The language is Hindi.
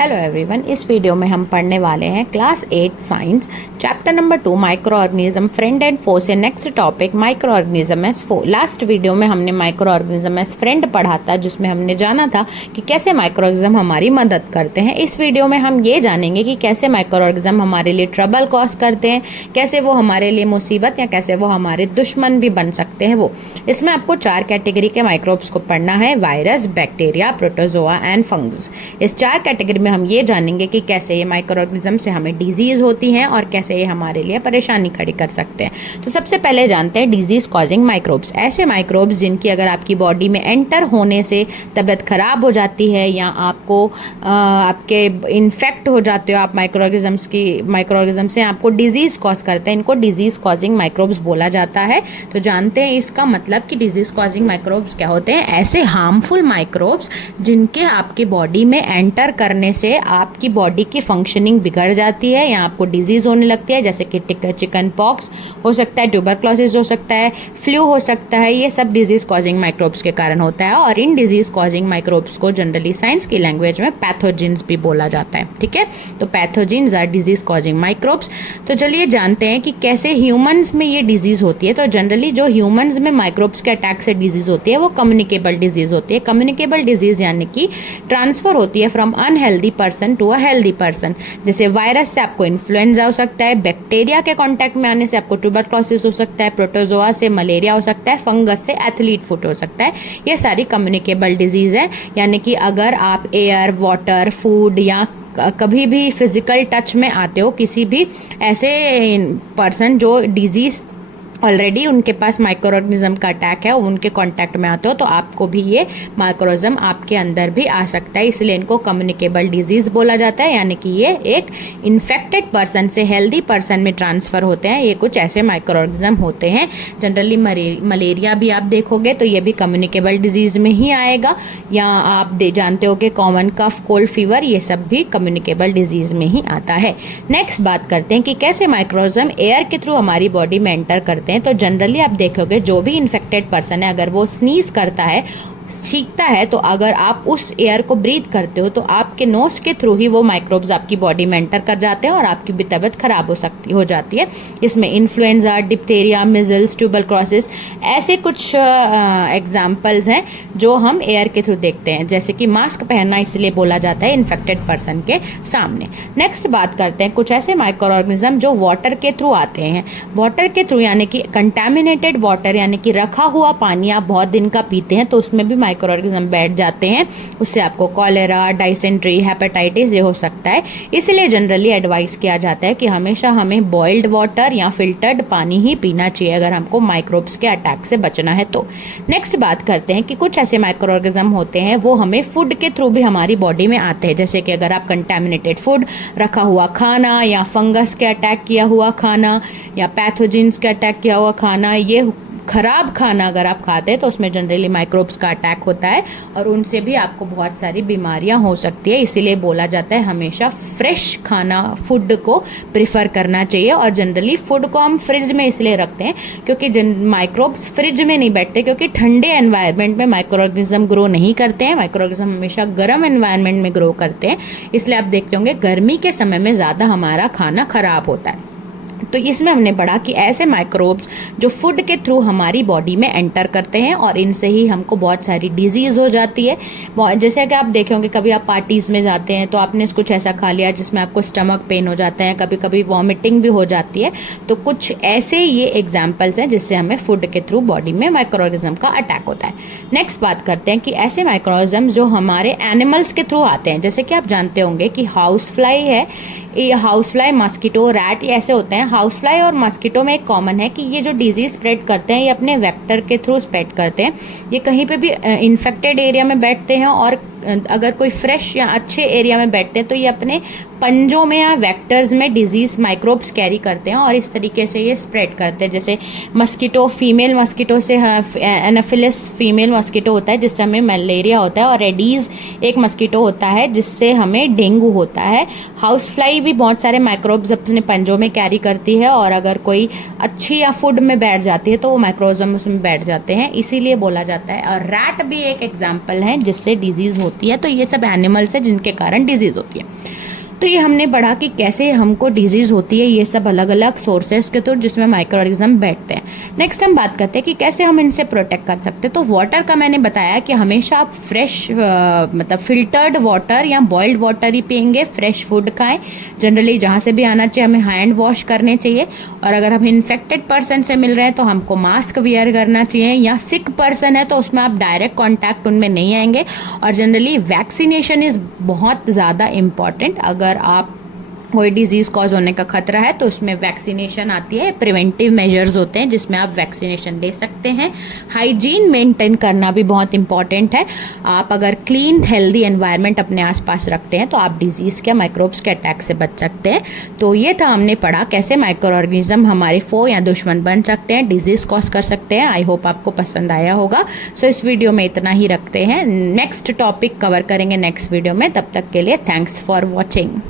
हेलो एवरीवन, इस वीडियो में हम पढ़ने वाले हैं class 8 science chapter number 2 micro organism friend and foe से next topic micro organism as foe. Last video में हमने माइक्रो ऑर्गेनिज्म एज फ्रेंड पढ़ा था, जिसमें हमने जाना था कि कैसे माइक्रो ऑर्गेनिज्म हमारी मदद करते हैं। इस वीडियो में हम ये जानेंगे कि कैसे माइक्रो ऑर्गेनिज्म हमारे लिए ट्रबल कॉज करते हैं, कैसे वो हमारे लिए मुसीबत या कैसे वो हमारे दुश्मन भी बन सकते हैं। वो इसमें आपको 4 कैटेगरी के माइक्रोब्स को पढ़ना है: virus, bacteria, protozoa and fungus. इस 4 कैटेगरी में हम ये जानेंगे कि कैसे ये माइक्रो ऑर्गेनिज्म से हमें डिजीज होती हैं और कैसे ये हमारे लिए परेशानी खड़ी कर सकते हैं। तो सबसे पहले जानते हैं डिजीज कॉजिंग माइक्रोब्स। ऐसे माइक्रोब्स जिनकी अगर आपकी बॉडी में एंटर होने से तबीयत खराब हो जाती है या आपको आपके इन्फेक्ट हो जाते हो आप माइक्रो ऑर्गेनिज्म से आपको डिजीज कॉज करते हैं, इनको डिजीज कॉजिंग माइक्रोब्स बोला जाता है। तो जानते हैं इसका मतलब कि डिजीज कॉजिंग माइक्रोब्स क्या होते हैं। ऐसे हार्मफुल माइक्रोब्स जिनके आपकी बॉडी में एंटर करने से आपकी बॉडी की फंक्शनिंग बिगड़ जाती है या आपको डिजीज होने लगती है, जैसे कि चिकन पॉक्स हो सकता है, ट्यूबरक्लोसिस हो सकता है, फ्लू हो सकता है। ये सब डिजीज कॉजिंग माइक्रोब्स के कारण होता है और इन डिजीज कॉजिंग माइक्रोब्स को जनरली साइंस की लैंग्वेज में पैथोजेंस भी बोला जाता है। ठीक है, तो pathogens are disease causing microbes. तो चलिए जानते हैं कि कैसे ह्यूमंस में ये डिजीज होती है। तो जनरली जो ह्यूमंस में माइक्रोब्स के अटैक से डिजीज होती है वो कम्युनिकेबल डिजीज होती है। कम्युनिकेबल डिजीज यानी कि ट्रांसफर होती है from unhealthy person to a healthy person. जैसे वायरस से आपको इन्फ्लुएंजा हो सकता है, बैक्टीरिया के कांटेक्ट में आने से आपको ट्यूबरक्लोसिस हो सकता है, प्रोटोजोआ से मलेरिया हो सकता है, फंगस से एथलीट फुट हो सकता है। ये सारी कम्युनिकेबल डिजीज है, यानी कि अगर आप एयर, वाटर, फूड या कभी भी फिजिकल टच में आते हो किसी भी ऐसे पर्सन जो डिजीज ऑलरेडी उनके पास माइक्रो ऑर्गेनिज्म का अटैक है, उनके कांटेक्ट में आते हो तो आपको भी ये माइक्रोज्म आपके अंदर भी आ सकता है। इसलिए इनको कम्युनिकेबल डिजीज बोला जाता है, यानी कि ये एक इन्फेक्टेड पर्सन से हेल्दी पर्सन में ट्रांसफर होते हैं। ये कुछ ऐसे माइक्रो ऑर्गेनिज्म होते हैं। जनरली मलेरिया भी आप देखोगे तो ये भी कम्युनिकेबल डिजीज में ही आएगा, या आप जानते हो कि कॉमन कफ, कोल्ड फीवर, ये सब भी कम्युनिकेबल डिजीज में ही आता है। नेक्स्ट बात करते हैं कि कैसे माइक्रोज्म एयर के थ्रू हमारी बॉडी में एंटर करते हैं। तो जनरली आप देखोगे जो भी इन्फेक्टेड पर्सन है, अगर वो स्नीज करता है, छींकता है, तो अगर आप उस एयर को ब्रीथ करते हो तो आपके नोज के थ्रू ही वो माइक्रोब्स आपकी बॉडी में एंटर कर जाते हैं और आपकी भी तबीयत खराब हो जाती है। इसमें इन्फ्लुएंजा, डिप्थेरिया, मिजल्स, ट्यूबरक्लोसिस ऐसे कुछ एग्जाम्पल्स हैं जो हम एयर के थ्रू देखते हैं। जैसे कि मास्क पहनना इसलिए बोला जाता है इन्फेक्टेड पर्सन के सामने। नेक्स्ट बात करते हैं कुछ ऐसे माइक्रो ऑर्गेनिज्म जो वाटर के थ्रू आते हैं। वाटर के थ्रू यानी कि कंटामिनेटेड वाटर, यानी कि रखा हुआ पानी आप बहुत दिन का पीते हैं तो उसमें भी माइक्रो ऑर्गेनिज्म बैठ जाते हैं। उससे आपको कॉलेरा, डाइसेंट्री, हेपेटाइटिस ये हो सकता है। इसलिए जनरली एडवाइस किया जाता है कि हमेशा हमें बॉइल्ड वाटर या फिल्टर्ड पानी ही पीना चाहिए अगर हमको माइक्रोब्स के अटैक से बचना है तो। नेक्स्ट बात करते हैं कि कुछ ऐसे माइक्रो ऑर्गेनिज्म होते हैं वो हमें फूड के थ्रू भी हमारी बॉडी में आते हैं। जैसे कि अगर आप कंटामिनेटेड फूड, रखा हुआ खाना या फंगस के अटैक किया हुआ खाना या पैथोजेंस के अटैक किया हुआ खाना, ये खराब खाना अगर आप खाते हैं तो उसमें जनरली माइक्रोब्स का अटैक होता है और उनसे भी आपको बहुत सारी बीमारियां हो सकती है। इसीलिए बोला जाता है हमेशा फ्रेश खाना, फूड को प्रिफर करना चाहिए। और जनरली फूड को हम फ्रिज में इसलिए रखते हैं क्योंकि माइक्रोब्स फ्रिज में नहीं बैठते, क्योंकि ठंडे एनवायरनमेंट में माइक्रो ऑर्गेनिज्म ग्रो नहीं करते हैं। माइक्रो ऑर्गेनिज्म हमेशा गर्म एनवायरनमेंट में ग्रो करते हैं। इसलिए आप देखते होंगे गर्मी के समय में ज़्यादा हमारा खाना खराब होता है। तो इसमें हमने पढ़ा कि ऐसे माइक्रोब्स जो फूड के थ्रू हमारी बॉडी में एंटर करते हैं और इनसे ही हमको बहुत सारी डिजीज हो जाती है। जैसे कि आप देखे होंगे कभी आप पार्टीज में जाते हैं तो आपने कुछ ऐसा खा लिया जिसमें आपको स्टमक पेन हो जाता है, कभी कभी वॉमिटिंग भी हो जाती है। तो कुछ ऐसे ये एग्जाम्पल्स हैं जिससे हमें फूड के थ्रू बॉडी में माइक्रो ऑर्गेनिज्म का अटैक होता है। नेक्स्ट बात करते हैं कि ऐसे माइक्रो ऑर्गेनिज्म जो हमारे एनिमल्स के थ्रू आते हैं। जैसे कि आप जानते होंगे कि हाउस फ्लाई है, ये हाउस फ्लाई, मस्कीटो, रैट, ये ऐसे होते हैं। हाउस फ्लाई और मस्कीटो में एक कॉमन है कि ये जो डिजीज स्प्रेड करते हैं ये अपने वेक्टर के थ्रू स्प्रेड करते हैं। ये कहीं पे भी इन्फेक्टेड एरिया में बैठते हैं और अगर कोई फ्रेश या अच्छे एरिया में बैठते हैं तो ये अपने पंजों में या वेक्टर्स में डिजीज माइक्रोब्स कैरी करते हैं और इस तरीके से ये स्प्रेड करते हैं। जैसे मस्कीटो, फीमेल मस्कीटो से एनाफिलिस फीमेल मस्कीटो होता है जिससे हमें मलेरिया होता है, और एडीज एक मस्कीटो होता है जिससे हमें डेंगू होता है। हाउस फ्लाई भी बहुत सारे माइक्रोब्स अपने पंजों में कैरी करती है और अगर कोई अच्छी या फूड में बैठ जाती है तो वो माइक्रोज्म उसमें बैठ जाते हैं, इसीलिए बोला जाता है। और रैट भी एक एग्जाम्पल है जिससे डिजीज होती है, तो ये सब एनिमल्स है जिनके कारण डिजीज़ होती है। तो ये हमने पढ़ा कि कैसे हमको डिजीज़ होती है, ये सब अलग अलग सोर्सेज के थ्रू जिसमें माइक्रो ऑर्गेनिज्म बैठते हैं। नेक्स्ट हम बात करते हैं कि कैसे हम इनसे प्रोटेक्ट कर सकते हैं। तो वाटर का मैंने बताया कि हमेशा आप फ्रेश मतलब फिल्टर्ड वाटर या बॉइल्ड वाटर ही पियेंगे, फ्रेश फूड खाएं। जनरली जहाँ से भी आना चाहिए हमें हैंड वॉश करने चाहिए, और अगर हम इन्फेक्टेड पर्सन से मिल रहे हैं तो हमको मास्क वियर करना चाहिए, या सिक पर्सन है तो उसमें आप डायरेक्ट कॉन्टैक्ट उनमें नहीं आएंगे। और जनरली वैक्सीनेशन इज़ बहुत ज़्यादा इम्पॉर्टेंट। अगर आप कोई डिजीज़ कॉज होने का खतरा है तो उसमें वैक्सीनेशन आती है, प्रिवेंटिव मेजर्स होते हैं जिसमें आप वैक्सीनेशन ले सकते हैं। हाइजीन मेंटेन करना भी बहुत इंपॉर्टेंट है। आप अगर क्लीन हेल्दी एनवायरनमेंट अपने आसपास रखते हैं तो आप डिजीज़ के माइक्रोब्स के अटैक से बच सकते हैं। तो ये था, हमने पढ़ा कैसे माइक्रो ऑर्गेनिज्म हमारे फो या दुश्मन बन सकते हैं, डिजीज़ कॉज कर सकते हैं। आई होप आपको पसंद आया होगा। सो इस वीडियो में इतना ही रखते हैं, नेक्स्ट टॉपिक कवर करेंगे नेक्स्ट वीडियो में। तब तक के लिए थैंक्स फॉर वॉचिंग।